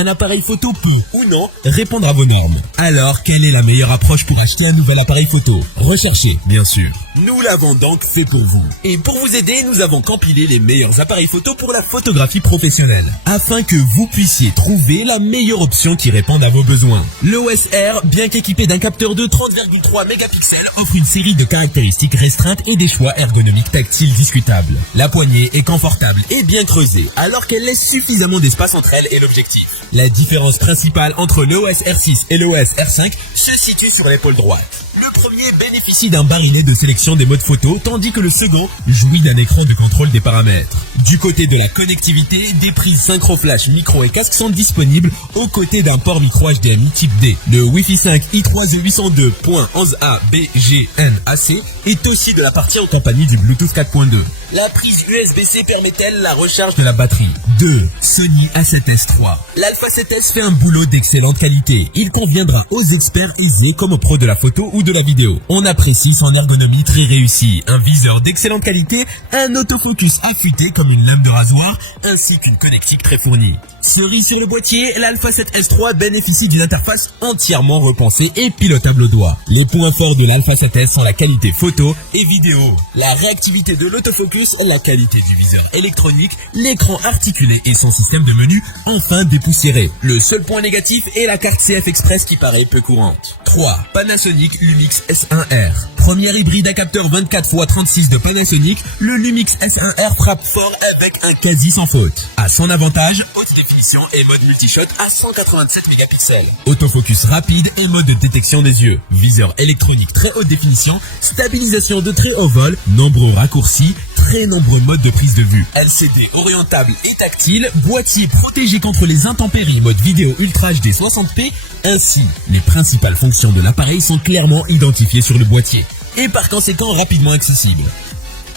un appareil photo peut, ou non, répondre à vos normes. Alors, quelle est la meilleure approche pour acheter un nouvel appareil photo? Recherchez, bien sûr. Nous l'avons donc fait pour vous. Et pour vous aider, nous avons compilé les meilleurs appareils photo pour la photographie professionnelle, afin que vous puissiez trouver la meilleure option qui réponde à vos besoins. L'EOS R, bien qu'équipé d'un capteur de 30,3 mégapixels, offre une série de caractéristiques restreintes et des choix ergonomiques tactiles discutables. La poignée est confortable et bien creusée, alors qu'elle laisse suffisamment d'espace entre elle et l'objectif. La différence principale entre l'EOS R6 et l'EOS R5 se situe sur l'épaule droite. Le premier bénéficie d'un barillet de sélection des modes photo, tandis que le second jouit d'un écran de contrôle des paramètres. Du côté de la connectivité, des prises synchro flash, micro et casque sont disponibles aux côtés d'un port micro HDMI type D. Le Wi-Fi 5 i3 802.11a/BGNAC est aussi de la partie en compagnie du Bluetooth 4.2. La prise USB-C permet-elle la recharge de la batterie? 2. Sony A7S III. L'Alpha 7S fait un boulot d'excellente qualité. Il conviendra aux experts aisés comme aux pros de la photo ou de la vidéo. On apprécie son ergonomie très réussie, un viseur d'excellente qualité, un autofocus affûté comme une lame de rasoir, ainsi qu'une connectique très fournie. Cerise sur le boîtier, l'Alpha 7S III bénéficie d'une interface entièrement repensée et pilotable au doigt. Les points forts de l'Alpha 7S sont la qualité photo et vidéo, la réactivité de l'autofocus, la qualité du viseur électronique, l'écran articulé et son système de menu enfin dépoussiéré. Le seul point négatif est la carte CF Express qui paraît peu courante. 3. Panasonic Lumix S1R. Premier hybride à capteur 24x36 de Panasonic, le Lumix S1R frappe fort avec un quasi sans faute. À son avantage, haute définition et mode multishot à 187 mégapixels. Autofocus rapide et mode de détection des yeux. Viseur électronique très haute définition, stabilisation de très haut vol, nombreux raccourcis, très nombreux modes de prise de vue. LCD orientable et tactile, boîtier protégé contre les intempéries, mode vidéo Ultra HD 60p. Ainsi, les principales fonctions de l'appareil sont clairement identifiées sur le boîtier et par conséquent rapidement accessibles.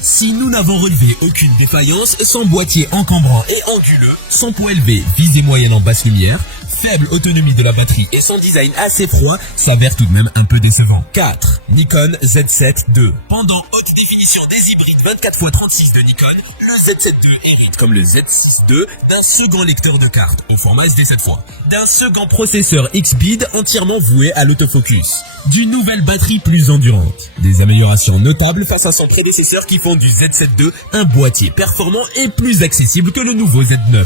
Si nous n'avons relevé aucune défaillance, son boîtier encombrant et anguleux, son poids élevé, visée moyenne en basse lumière, faible autonomie de la batterie et son design assez froid s'avère tout de même un peu décevant. 4. Nikon Z7 II. Pendant haute définition des hybrides 24x36 de Nikon, le Z7 II hérite comme le Z2 d'un second lecteur de cartes, au format SD cette fois, d'un second processeur X-Bid entièrement voué à l'autofocus, d'une nouvelle batterie plus endurante, des améliorations notables face à son prédécesseur qui font du Z7 II un boîtier performant et plus accessible que le nouveau Z9.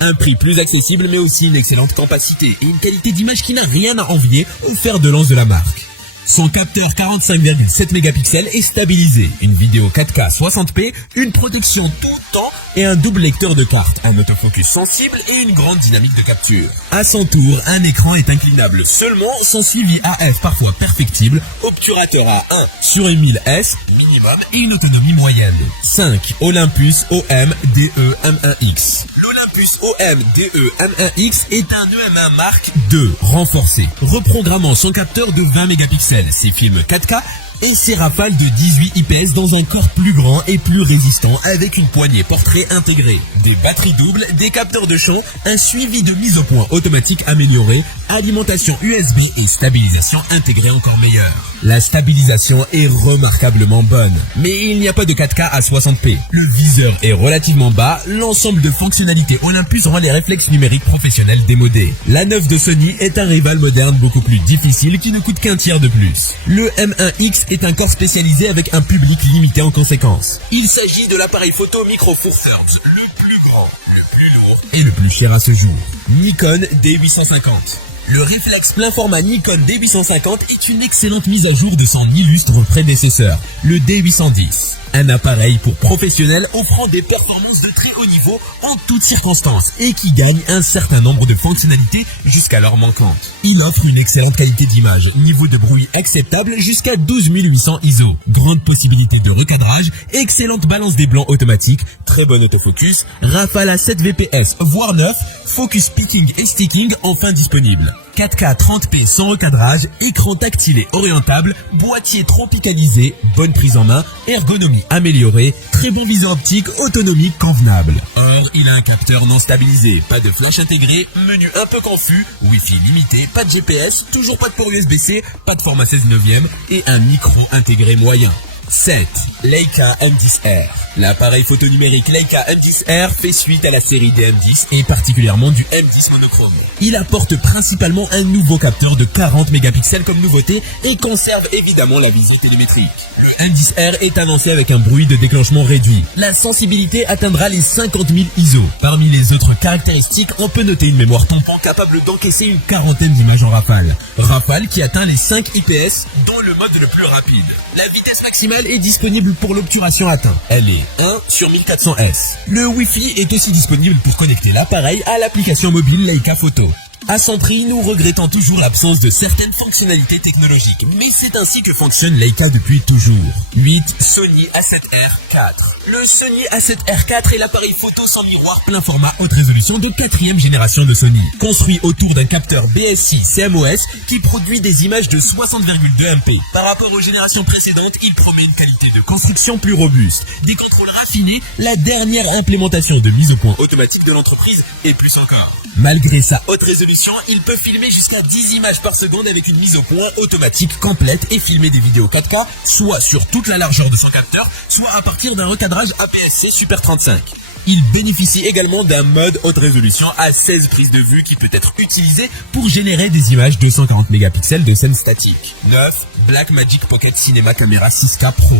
Un prix plus accessible mais aussi une excellente capacité et une qualité d'image qui n'a rien à envier au fer de lance de la marque. Son capteur 45,7 mégapixels est stabilisé, une vidéo 4K 60p, une protection tout temps et un double lecteur de cartes, un autofocus sensible et une grande dynamique de capture. À son tour, un écran est inclinable seulement, son suivi AF parfois perfectible, obturateur à 1 sur 1000S minimum et une autonomie moyenne. 5. Olympus OM DE M1X. L'Olympus OM DE M1X est un EM1 Mark II renforcé, reprogrammant son capteur de 20 mégapixels, ses films 4K et ses rafales de 18 IPS dans un corps plus grand et plus résistant avec une poignée portrait intégrée, des batteries doubles, des capteurs de champ, un suivi de mise au point automatique amélioré, alimentation USB et stabilisation intégrée encore meilleure. La stabilisation est remarquablement bonne, mais il n'y a pas de 4K à 60p. Le viseur est relativement bas, l'ensemble de fonctionnalités Olympus rend les réflexes numériques professionnels démodés. La 9 de Sony est un rival moderne beaucoup plus difficile qui ne coûte qu'un tiers de plus. Le M1X est un corps spécialisé avec un public limité en conséquence. Il s'agit de l'appareil photo Micro Four Thirds, le plus grand, le plus lourd et le plus cher à ce jour. Nikon D850. Le réflexe plein format Nikon D850 est une excellente mise à jour de son illustre prédécesseur, le D810. Un appareil pour professionnels offrant des performances de très haut niveau en toutes circonstances et qui gagne un certain nombre de fonctionnalités jusqu'alors manquantes. Il offre une excellente qualité d'image, niveau de bruit acceptable jusqu'à 12800 ISO, grande possibilité de recadrage, excellente balance des blancs automatique, très bon autofocus, rafale à 7 VPS voire 9, focus picking et sticking enfin disponible. 4K 30p sans recadrage, écran tactile et orientable, boîtier tropicalisé, bonne prise en main, ergonomie améliorée, très bon viseur optique, autonomie convenable. Or, il a un capteur non stabilisé, pas de flash intégré, menu un peu confus, Wi-Fi limité, pas de GPS, toujours pas de port USB-C, pas de format 16/9 et un micro intégré moyen. 7. Leica M10R. L'appareil photo numérique Leica M10R fait suite à la série des M10 et particulièrement du M10 monochrome. Il apporte principalement un nouveau capteur de 40 mégapixels comme nouveauté et conserve évidemment la visée télémétrique. Le M10R est annoncé avec un bruit de déclenchement réduit. La sensibilité atteindra les 50 000 ISO. Parmi les autres caractéristiques, on peut noter une mémoire tampon capable d'encaisser une quarantaine d'images en rafale. Rafale qui atteint les 5 IPS, dont le mode le plus rapide. La vitesse maximale est disponible pour l'obturation atteint. Elle est 1/1400S. Le Wi-Fi est aussi disponible pour connecter l'appareil à l'application mobile Leica Photo. À son prix, nous regrettons toujours l'absence de certaines fonctionnalités technologiques, mais c'est ainsi que fonctionne Leica depuis toujours. 8. Sony A7R IV. Le Sony A7R IV est l'appareil photo sans miroir plein format haute résolution de 4e génération de Sony. Construit autour d'un capteur BSI CMOS qui produit des images de 60,2 MP. Par rapport aux générations précédentes, il promet une qualité de construction plus robuste, des contrôles raffinés, la dernière implémentation de mise au point automatique de l'entreprise et plus encore. Malgré sa haute résolution, il peut filmer jusqu'à 10 images par seconde avec une mise au point automatique complète et filmer des vidéos 4K, soit sur toute la largeur de son capteur, soit à partir d'un recadrage APS-C Super 35. Il bénéficie également d'un mode haute résolution à 16 prises de vue qui peut être utilisé pour générer des images 240 mégapixels de scène statique. 9. Blackmagic Pocket Cinema Camera 6K Pro.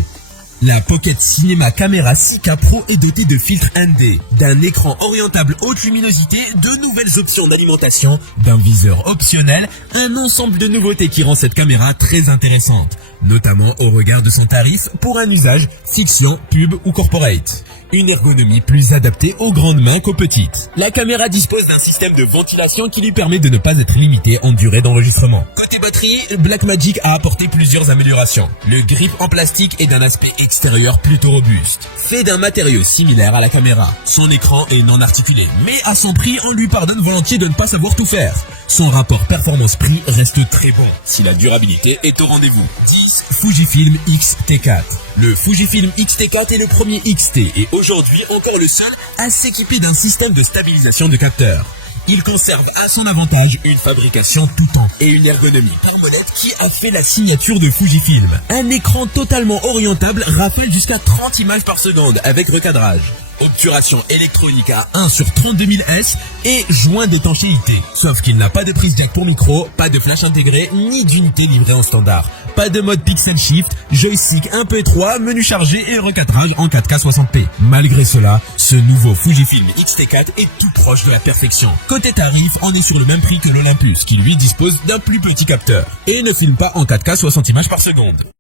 La Pocket Cinema Camera 6K Pro est dotée de filtres ND, d'un écran orientable haute luminosité, de nouvelles options d'alimentation, d'un viseur optionnel, un ensemble de nouveautés qui rend cette caméra très intéressante, notamment au regard de son tarif pour un usage fiction, pub ou corporate. Une ergonomie plus adaptée aux grandes mains qu'aux petites. La caméra dispose d'un système de ventilation qui lui permet de ne pas être limitée en durée d'enregistrement. Côté batterie, Blackmagic a apporté plusieurs améliorations. Le grip en plastique est d'un aspect extérieur plutôt robuste, fait d'un matériau similaire à la caméra. Son écran est non articulé, mais à son prix, on lui pardonne volontiers de ne pas savoir tout faire. Son rapport performance-prix reste très bon, si la durabilité est au rendez-vous. 10. Fujifilm X-T4. Le Fujifilm X-T4 est le premier XT et aujourd'hui encore le seul à s'équiper d'un système de stabilisation de capteurs. Il conserve à son avantage une fabrication tout temps et une ergonomie par molette qui a fait la signature de Fujifilm. Un écran totalement orientable rafale jusqu'à 30 images par seconde avec recadrage. Obturation électronique à 1/32000S et joint d'étanchéité. Sauf qu'il n'a pas de prise jack pour micro, pas de flash intégré, ni d'unité livrée en standard. Pas de mode pixel shift, joystick un peu étroit, menu chargé et recadrage en 4K 60p. Malgré cela, ce nouveau Fujifilm X-T4 est tout proche de la perfection. Côté tarif, on est sur le même prix que l'Olympus, qui lui dispose d'un plus petit capteur et ne filme pas en 4K 60 images par seconde.